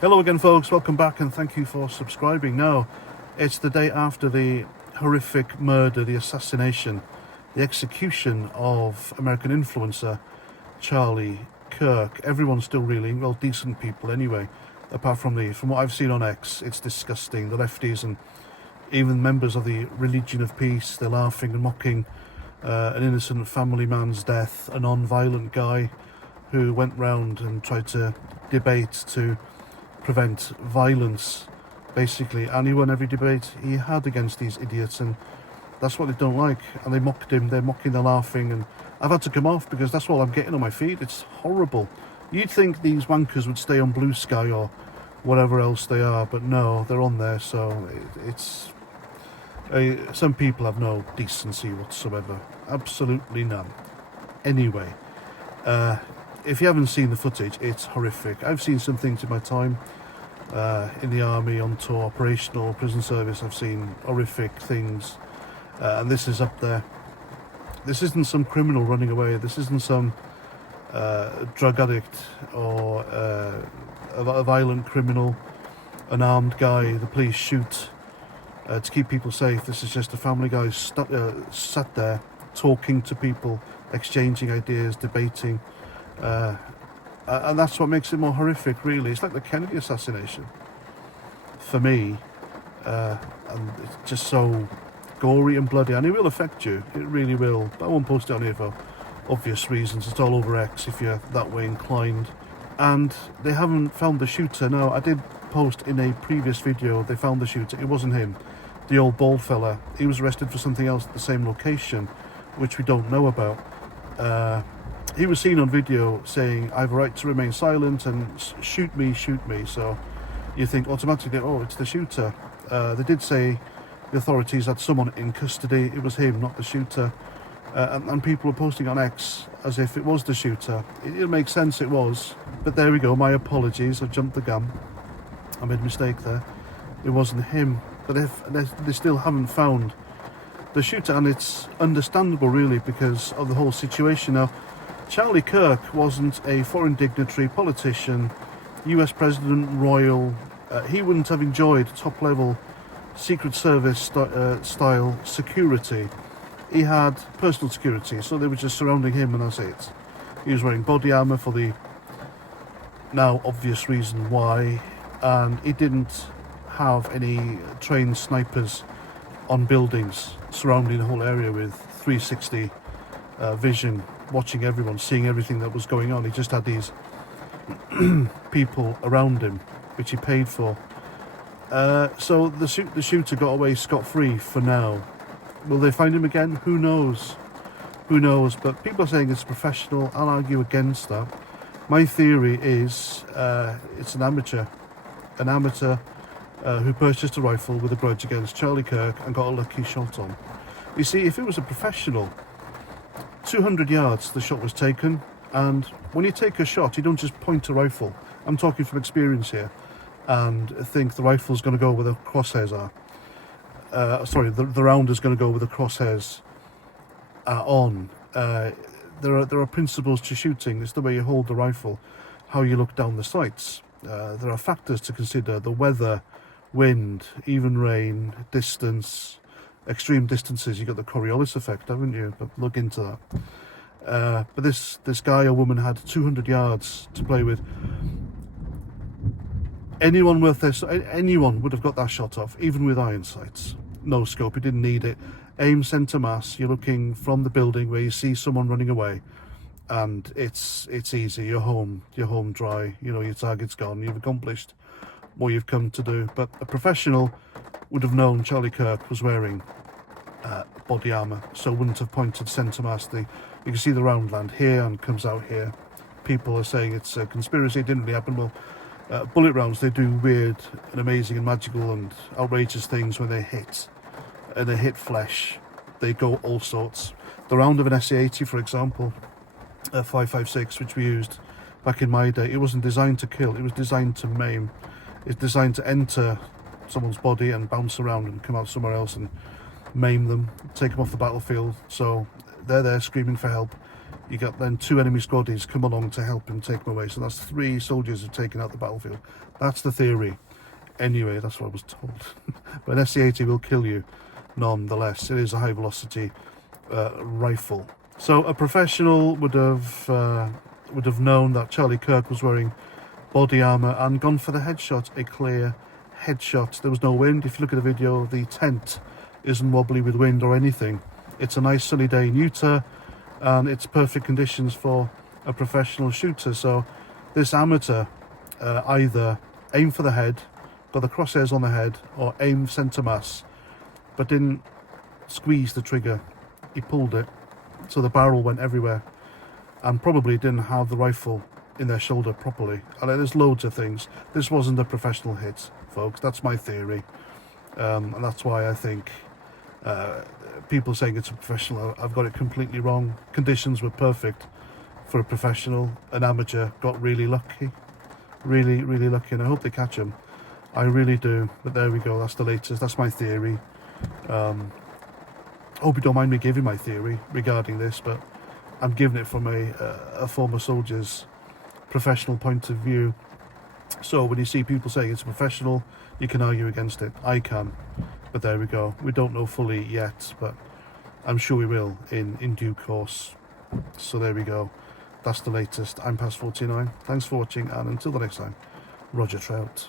Hello again, folks. Welcome back and thank you for subscribing. Now, it's the day after the horrific murder, the assassination, the execution of American influencer Charlie Kirk. Everyone's still reeling. Well, decent people anyway. Apart from what I've seen on X, it's disgusting. The lefties and even members of the Religion of Peace, they're laughing and mocking an innocent family man's death, a non-violent guy who went round and tried to debate to prevent violence, basically, and he won every debate he had against these idiots, and that's what they don't like. And they mocked him, they're mocking, they're laughing, and I've had to come off because that's all I'm getting on my feed. It's horrible. You'd think these wankers would stay on Blue Sky or whatever else they are, but no, they're on there. So it's some people have no decency whatsoever, absolutely none. Anyway, if you haven't seen the footage, it's horrific. I've seen some things in my time in the army, on tour, operational, prison service. I've seen horrific things, and this is up there. This isn't some criminal running away. This isn't some drug addict or a violent criminal, an armed guy the police shoot to keep people safe. This is just a family guy sat there talking to people, exchanging ideas, debating. And that's what makes it more horrific, really. It's like the Kennedy assassination for me, and it's just so gory and bloody, and it will affect you, it really will. But I won't post it on here for obvious reasons. It's all over X if you're that way inclined. And they haven't found the shooter. Now, I did post in a previous video they found the shooter. It wasn't him, the old bald fella. He was arrested for something else at the same location, which we don't know about. He was seen on video saying, I have a right to remain silent and shoot me. So you think automatically, oh, it's the shooter. They did say the authorities had someone in custody. It was him, not the shooter. And people were posting on X as if it was the shooter. It makes sense, it was. But there we go, my apologies, I jumped the gun. I made a mistake there. It wasn't him. But they still haven't found the shooter, and it's understandable, really, because of the whole situation. Now, Charlie Kirk wasn't a foreign dignitary, politician, US president, royal. He wouldn't have enjoyed top-level Secret Service style security. He had personal security, so they were just surrounding him, and that's it. He was wearing body armour for the now obvious reason why, and he didn't have any trained snipers on buildings surrounding the whole area with 360 vision, watching everyone, seeing everything that was going on. He just had these people around him, which he paid for. So the shooter got away scot-free for now. Will they find him again? Who knows? But people are saying it's professional. I'll argue against that. My theory is it's an amateur who purchased a rifle with a grudge against Charlie Kirk and got a lucky shot on. You see, if it was a professional, 200 yards the shot was taken, and when you take a shot, you don't just point a rifle. I'm talking from experience here, and think the rifle's going to go where the crosshairs are. The round is going to go where the crosshairs are on. There are principles to shooting. It's the way you hold the rifle, how you look down the sights. There are factors to consider: the weather, wind, even rain, distance, extreme distances. You got the Coriolis effect, haven't you? But look into that. But this guy or woman had 200 yards to play with. Anyone would have got that shot off, even with iron sights. No scope, he didn't need it. Aim centre mass, you're looking from the building where you see someone running away, and it's easy. You're home dry. You know your target's gone. You've accomplished what you've come to do. But a professional would have known Charlie Kirk was wearing body armour, so wouldn't have pointed centre mass. You can see the round land here and comes out here. People are saying it's a conspiracy. It didn't really happen. Well, bullet rounds, they do weird and amazing and magical and outrageous things when they hit. And they hit flesh. They go all sorts. The round of an SA-80, for example, 5.56, which we used back in my day, it wasn't designed to kill. It was designed to maim. It's designed to enter someone's body and bounce around and come out somewhere else and maim them, take them off the battlefield. So they're there screaming for help. You got then 2 enemy squaddies come along to help him take him away. So that's 3 soldiers who've taken out the battlefield. That's the theory. Anyway, that's what I was told. But an SC-80 will kill you nonetheless. It is a high velocity rifle. So a professional would have known that Charlie Kirk was wearing body armor and gone for the headshot, a clear headshot. There was no wind. If you look at the video, the tent isn't wobbly with wind or anything. It's a nice sunny day in Utah, and it's perfect conditions for a professional shooter. So this amateur either aimed for the head, got the crosshairs on the head, or aimed centre mass, but didn't squeeze the trigger. He pulled it, so the barrel went everywhere, and probably didn't have the rifle in their shoulder properly. And there's loads of things. This wasn't a professional hit, folks. That's my theory, and that's why I think people saying it's a professional, I've got it completely wrong. Conditions were perfect for a professional. An amateur got really lucky, really lucky, and I hope they catch him. I really do. But there we go. That's the latest. That's my theory. Hope you don't mind me giving my theory regarding this, but I'm giving it from a former soldier's professional point of view. So when you see people saying it's a professional, you can argue against it. I can. But there we go. We don't know fully yet, but I'm sure we will in due course. So there we go. That's the latest. I'm past 49. Thanks for watching, and until the next time, Roger Trout.